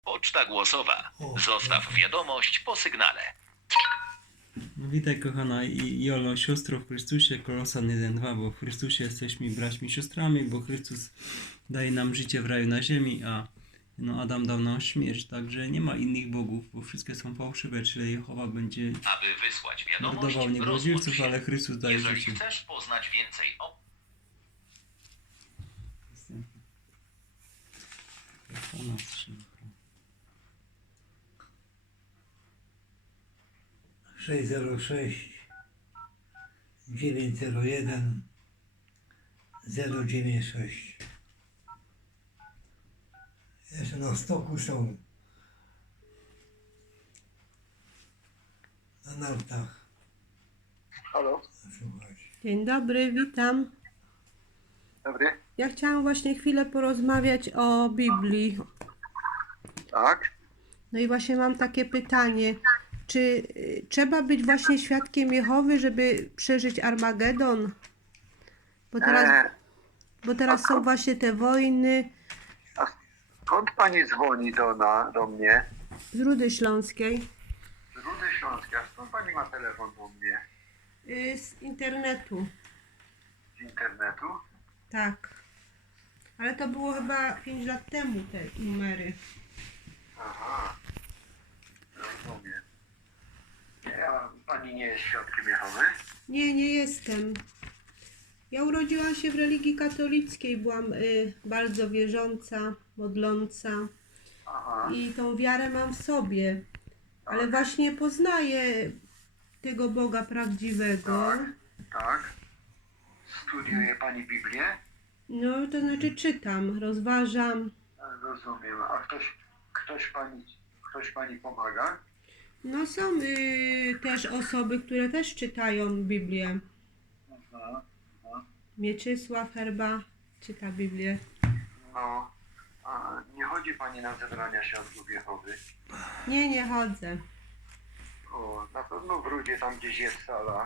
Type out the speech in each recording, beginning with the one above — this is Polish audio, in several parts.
Poczta głosowa. Zostaw wiadomość po sygnale. No witaj kochana Jolo, siostro w Chrystusie, Kolosan 1:2, bo w Chrystusie jesteśmy braćmi i siostrami, bo Chrystus daje nam życie w raju na ziemi, a Adam dał nam śmierć, także nie ma innych bogów, bo wszystkie są fałszywe, czyli Jehowa będzie Aby wysłać wiadomość, mordował rozłącz niewolniców, się. ale Chrystus daje Jeżeli życie. chcesz poznać więcej o... Sześć 901 096. Jeszcze na stoku są. Na nartach. Halo, Słuchajcie. Dzień dobry, witam. dobry. Ja chciałam właśnie chwilę porozmawiać o Biblii. Tak? No i właśnie mam takie pytanie. Czy trzeba być właśnie świadkiem Jehowy, żeby przeżyć Armagedon? Bo teraz są właśnie te wojny A skąd pani dzwoni do mnie? z Rudy Śląskiej, Z Rudy Śląskiej. A skąd pani ma telefon do mnie? z internetu. Z internetu? Tak. Ale to było chyba 5 lat temu te numery. Aha. Rozumiem. A pani nie jest świadkiem Jehowy? Nie, nie jestem. Ja urodziłam się w religii katolickiej, byłam bardzo wierząca, modląca Aha. i tą wiarę mam w sobie. Ale właśnie poznaję tego Boga prawdziwego. Tak. Studiuje pani Biblię? No, to znaczy czytam, rozważam. Rozumiem. A ktoś pani pomaga? No są też osoby, które też czytają Biblię. Aha. Mieczysław Herba czyta Biblię. No. A nie chodzi pani na zebrania świadków Jehowy? Nie, nie chodzę. O, na pewno w Rudzie tam gdzieś jest sala.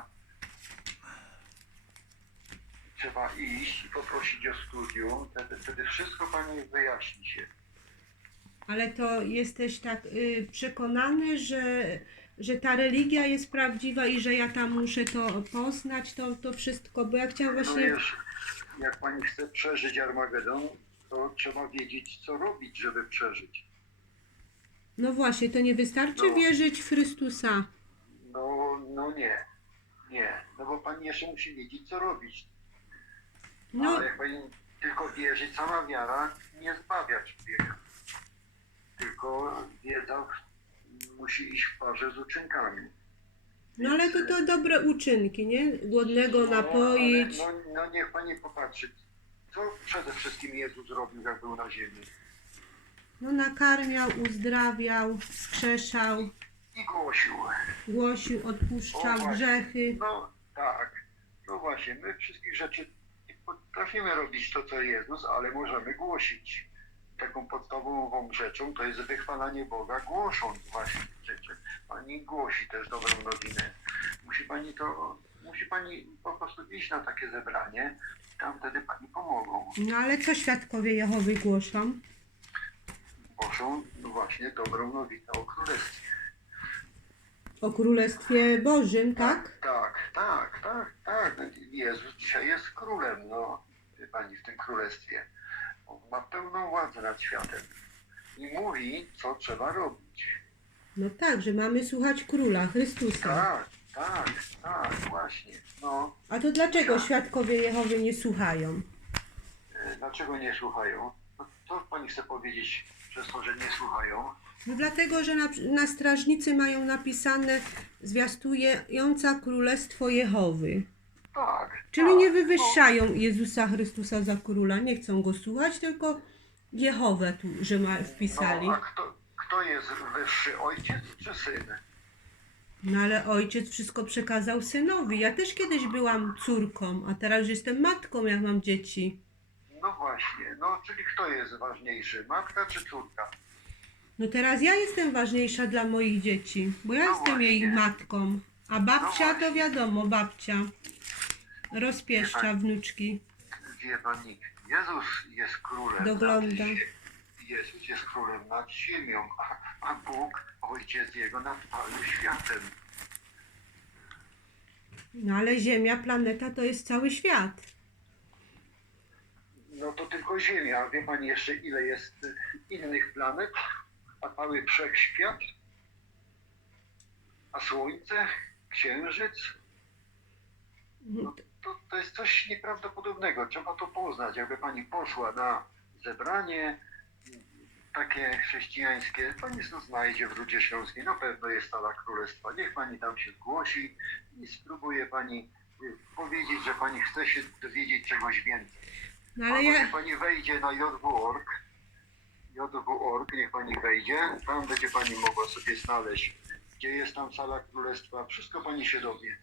Trzeba iść i poprosić o studium, wtedy wszystko pani wyjaśni się. Ale to jesteś tak przekonany, że ta religia jest prawdziwa i że ja tam muszę to poznać, to wszystko, bo ja chciałam No właśnie... wiesz, jak pani chce przeżyć Armagedon, to trzeba wiedzieć, co robić, żeby przeżyć. No właśnie, to nie wystarczy No. wierzyć w Chrystusa. No nie. Nie, no bo pani jeszcze musi wiedzieć, co robić. No, Ale jak pani tylko wierzyć, sama wiara nie zbawia człowieka. Tylko wiedza musi iść w parze z uczynkami. no ale to dobre uczynki, nie? Głodnego napoić. No niech pani popatrzy, co przede wszystkim Jezus robił, jak był na ziemi. No nakarmiał, uzdrawiał, wskrzeszał, I głosił. głosił, odpuszczał właśnie. grzechy. No tak, no właśnie, my wszystkich rzeczy nie potrafimy robić to, co Jezus, ale możemy głosić. Taką podstawową rzeczą to jest wychwalanie Boga, głosząc właśnie rzeczy. Pani głosi też dobrą nowinę. Musi pani po prostu iść na takie zebranie, tam wtedy pani pomogą. No ale co świadkowie Jehowy głoszą? Głoszą właśnie dobrą nowinę o Królestwie. O Królestwie Bożym, tak? Tak. Jezus dzisiaj jest królem, no, wie pani, w tym królestwie. On ma pełną władzę nad światem. I mówi, co trzeba robić. No tak, że mamy słuchać Króla, Chrystusa. Tak, właśnie. No, A to dlaczego Tak. świadkowie Jehowy nie słuchają? dlaczego nie słuchają? No, co pani chce powiedzieć przez to, że nie słuchają? No dlatego, że na strażnicy mają napisane zwiastująca Królestwo Jehowy. Tak. Czyli tak, nie wywyższają Jezusa Chrystusa za króla, nie chcą go słuchać, tylko Jehowę tu, że wpisali. No, a kto jest wyższy, ojciec czy syn? No ale ojciec wszystko przekazał synowi. Ja też kiedyś byłam córką, a teraz już jestem matką, jak mam dzieci. No właśnie, no czyli kto jest ważniejszy, matka czy córka? No teraz ja jestem ważniejsza dla moich dzieci, bo ja No jestem właśnie. jej matką. A babcia to właśnie. wiadomo, babcia rozpieszcza wnuczki. Wie pani, Jezus jest królem Dogląda. nad Jezus jest królem nad ziemią, a Bóg, Ojciec Jego nad całym światem. No ale Ziemia, planeta to jest cały świat. No to tylko Ziemia. Wie pani jeszcze ile jest innych planet? A cały wszechświat? A Słońce? Księżyc? No to jest coś nieprawdopodobnego. Trzeba to poznać. Jakby pani poszła na zebranie takie chrześcijańskie, pani to znajdzie w Rudzie Śląskiej. Na pewno jest Sala Królestwa. Niech pani tam się zgłosi i spróbuje pani powiedzieć, że pani chce się dowiedzieć czegoś więcej. No Albo ale niech pani wejdzie na jw.org, niech pani wejdzie, tam będzie pani mogła sobie znaleźć, gdzie jest tam Sala Królestwa, wszystko pani się dowie.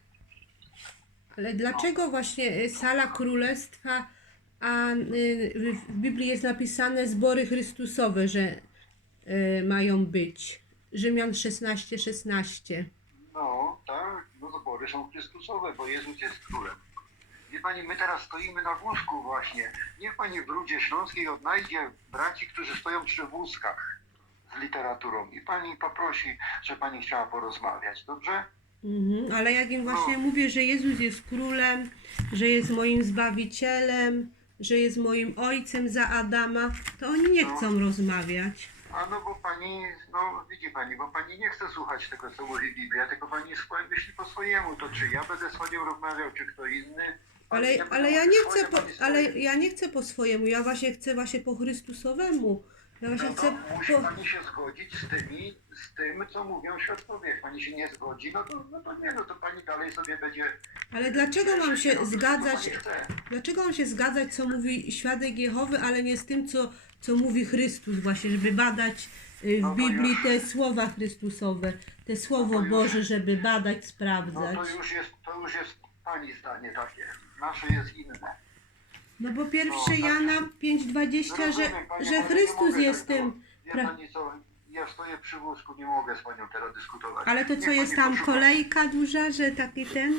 Ale dlaczego właśnie Sala Królestwa, a w Biblii jest napisane zbory Chrystusowe, że mają być? Rzymian 16:16. No tak, no zbory są Chrystusowe, bo Jezus jest królem. Wie pani, my teraz stoimy na wózku właśnie. Niech pani w Rudzie Śląskiej odnajdzie braci, którzy stoją przy wózkach z literaturą i pani poprosi, że pani chciała porozmawiać, dobrze? Ale jak im właśnie mówię, że Jezus jest królem, że jest moim Zbawicielem, że jest moim Ojcem za Adama, to oni nie chcą rozmawiać. A no bo pani, no widzi pani, bo pani nie chce słuchać tego, co mówi Biblia, tylko pani myśli po swojemu, to czy ja będę swoim rozmawiał, czy kto inny. Ale ja nie chcę ale ja nie chcę po swojemu, ja właśnie chcę po Chrystusowemu. Ja właśnie No chcę to musi pani się zgodzić z tym, co mówią świadkowie. Jak pani się nie zgodzi, no to pani dalej sobie będzie... Ale dlaczego mam się robić, zgadzać? co pani chce. Dlaczego mam się zgadzać, co mówi świadek Jehowy, ale nie z tym, co mówi Chrystus właśnie, żeby badać No w to Biblii już- te słowa Chrystusowe, te Słowo już- Boże, żeby badać, No sprawdzać. to już jest pani zdanie takie. Nasze jest inne. No bo 1 No, Jana 5:20, Rozumiem, pani, że ale nie Chrystus mogę jest tego. tym. Wie pani co, ja stoję przy wózku, nie mogę z panią teraz dyskutować. Ale to co, Niech jest pani tam poszuka. kolejka duża, że taki ten?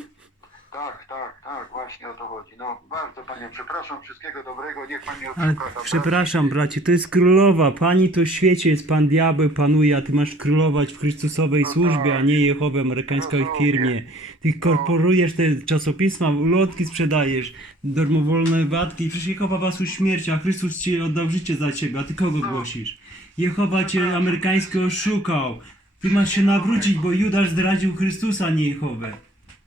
Tak, właśnie o to chodzi. No bardzo panią przepraszam, wszystkiego dobrego, niech pani Ale odszuka tam. przepraszam bracie, to jest królowa, pani to w świecie jest pan diabeł, panuje, a ty masz królować w Chrystusowej No służbie, tak. a nie Jehowy amerykańskiej Rozumiem. firmie. Ty korporujesz te czasopisma, ulotki sprzedajesz, darmowolne watki, przecież Jehowa was uśmierci, a Chrystus ci oddał życie za ciebie, a ty kogo głosisz? Jehowa cię amerykański oszukał. Ty masz się nawrócić, bo Judasz zdradził Chrystusa, nie Jehowę.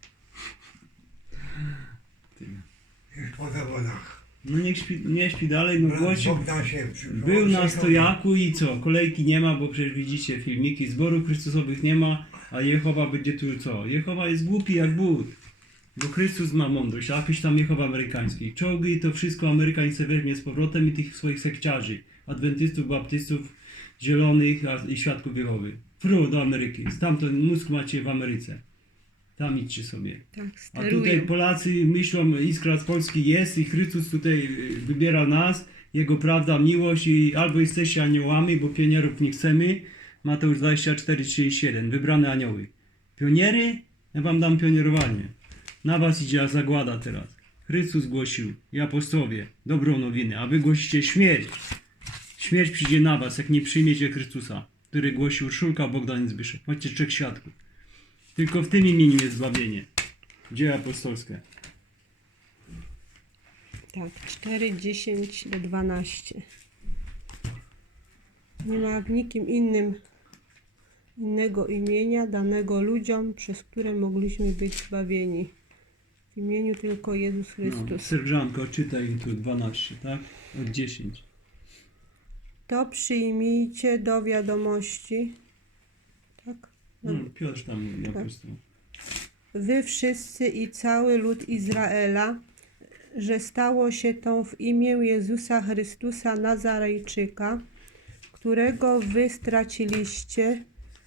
Już po zawodach. No nie śpi dalej, no głosi. Bogdan się Był na stojaku i co? Kolejki nie ma, bo przecież widzicie filmiki, zborów Chrystusowych nie ma, a Jehowa będzie tu co? Jehowa jest głupi jak but, bo Chrystus ma mądrość, a pisz tam Jehowa amerykański. Czołgi to wszystko Amerykań se weźmie z powrotem i tych swoich sekciarzy, adwentystów, baptystów, zielonych i świadków Jehowy. Do Ameryki, stamtąd mózg macie w Ameryce. Tam idźcie sobie. Tak, A tutaj sterują. Polacy myślą, iskra z Polski jest i Chrystus tutaj wybiera nas, Jego prawda, miłość i albo jesteście aniołami, bo pionierów nie chcemy. Mateusz 24:37, wybrane anioły. Pioniery? Ja wam dam pionierowanie. Na was idzie zagłada teraz. Chrystus głosił i apostołowie dobrą nowinę, a wy głosicie śmierć. Śmierć przyjdzie na was, jak nie przyjmiecie Chrystusa, który głosił Szulka, Bogdan i Zbyszek. Macie 3 świadków. Tylko w tym imieniu jest zbawienie. Dzieła apostolskie. Tak, 4:10-12. Nie ma w nikim innego imienia danego ludziom, przez które mogliśmy być zbawieni. W imieniu tylko Jezus No, Chrystus. Sierżanko, czytaj tu 12, tak? Od 10. To przyjmijcie do wiadomości. Tak? Piotr tam mówi, apostoł. Wy wszyscy i cały lud Izraela, że stało się to w imię Jezusa Chrystusa Nazarejczyka, którego wy straciliście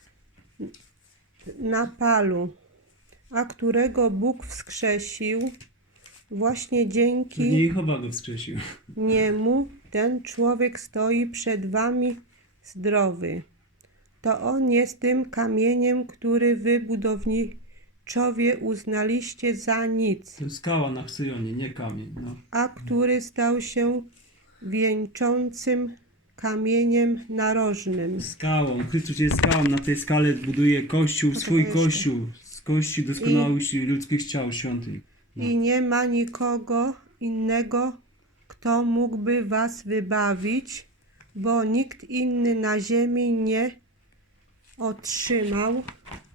na palu, a którego Bóg wskrzesił. Właśnie Nie dzięki Jehowa go wskrzesił. niemu ten człowiek stoi przed wami zdrowy. To on jest tym kamieniem, który wy budowniczowie uznaliście za nic, To skała na Syjonie, nie kamień. No. a który stał się wieńczącym kamieniem narożnym. Skałą. Chrystus jest skałą. Na tej skale buduje Kościół, swój jeszcze. Kościół. Z kości doskonałości ludzkich ciał świątyń. I nie ma nikogo innego, kto mógłby was wybawić, bo nikt inny na ziemi nie otrzymał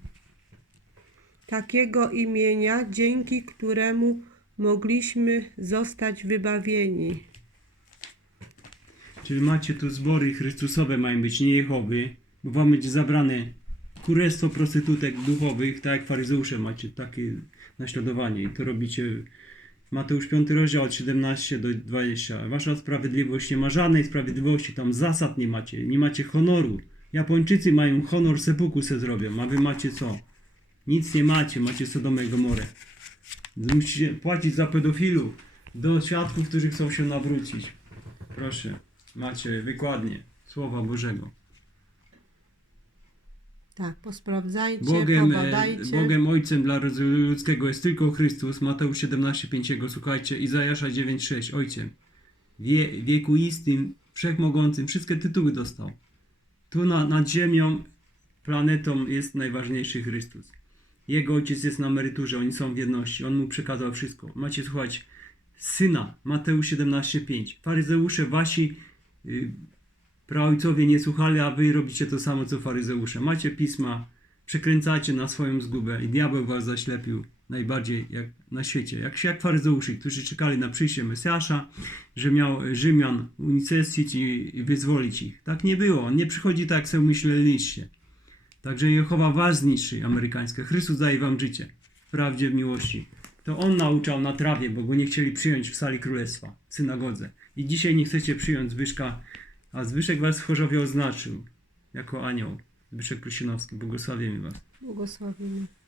takiego imienia, dzięki któremu mogliśmy zostać wybawieni. Czyli macie tu zbory Chrystusowe, mają być, nie Jehowy, bo wam będzie zabrane królestwo prostytutek duchowych, tak jak faryzeusze macie takie naśladowanie i to robicie. Mateusz 5 rozdział od 17 do 20. Wasza sprawiedliwość nie ma żadnej sprawiedliwości, tam zasad nie macie honoru. Japończycy mają honor, seppuku se zrobią, a wy macie co? Nic nie macie, macie Sodomę i Gomorę. Musicie płacić za pedofilów, do świadków, którzy chcą się nawrócić. Proszę, macie wykładnie Słowa Bożego. Tak, posprawdzajcie, Bogiem, pobadajcie. Bogiem Ojcem dla rodu ludzkiego jest tylko Chrystus. Mateusz 17:5. Słuchajcie, Izajasza 9:6. Ojcem, wiekuistym, wszechmogącym, wszystkie tytuły dostał. Tu nad ziemią, planetą jest najważniejszy Chrystus. Jego ojciec jest na emeryturze, oni są w jedności. On mu przekazał wszystko. Macie słuchać Syna, Mateusz 17:5. Faryzeusze wasi praojcowie nie słuchali, a wy robicie to samo co faryzeusze. Macie pisma, przekręcacie na swoją zgubę i diabeł was zaślepił najbardziej jak na świecie. Jak faryzeuszy, którzy czekali na przyjście Mesjasza, że miał Rzymian unicestwić i wyzwolić ich. Tak nie było. On nie przychodzi tak, jak sobie myśleliście. Także Jehowa was zniszczy, amerykańskie. Chrystus daje wam życie. W prawdzie, w miłości. To On nauczał na trawie, bo go nie chcieli przyjąć w sali królestwa, w synagodze. I dzisiaj nie chcecie przyjąć Zbyszka, a Zbyszek was w Chorzowie oznaczył jako anioł. Zbyszek Prusinowski. Błogosławimy was. Błogosławimy.